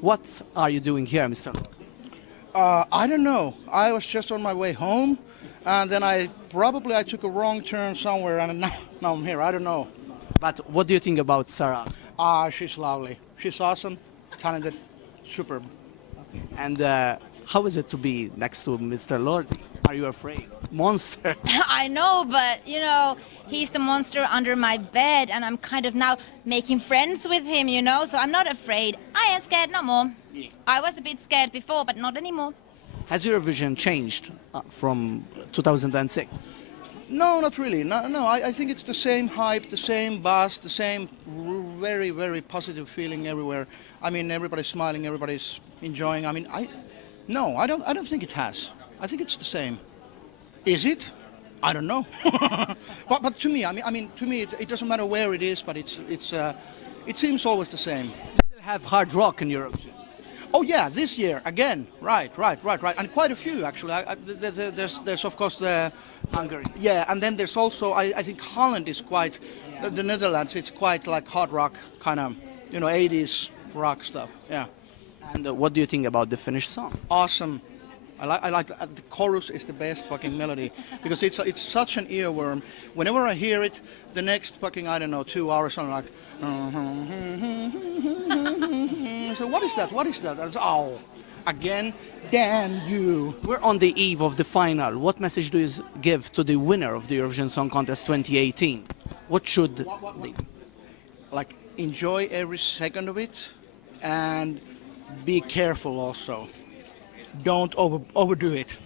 What are you doing here, Mr. Lordi? I don't know. I was just on my way home, and then I took a wrong turn somewhere, and now I'm here. I don't know. But what do you think about Sarah? She's lovely. She's awesome, talented, superb. And how is it to be next to Mr. Lordi? Are you afraid? Monster. I know, but you know, he's the monster under my bed, and I'm kind of now making friends with him, you know, so I'm not afraid. I ain't scared no more. Yeah. I was a bit scared before, but not anymore. Has Eurovision changed from 2006? No, not really. No. I think it's the same hype, the same buzz, the same very, very positive feeling everywhere. I mean, everybody's smiling, everybody's enjoying. I mean, I don't think it has. I think it's the same. Is it? I don't know. but to me, to me, it doesn't matter where it is, but it seems always the same. You still have hard rock in Eurovision. Oh yeah, this year again. Right, and quite a few actually. There's of course the Hungary. Yeah, and then there's also I think Holland is quite the Netherlands. It's quite like hard rock kind of 80s rock stuff. Yeah. And what do you think about the Finnish song? Awesome. I like the chorus is the best fucking melody because it's such an earworm. Whenever I hear it, the next fucking 2 hours I'm like, so what is that? What is that? Oh, again, damn you. We're on the eve of the final. What message do you give to the winner of the Eurovision Song Contest 2018? What should they? Like enjoy every second of it, and be careful also. Don't overdo it.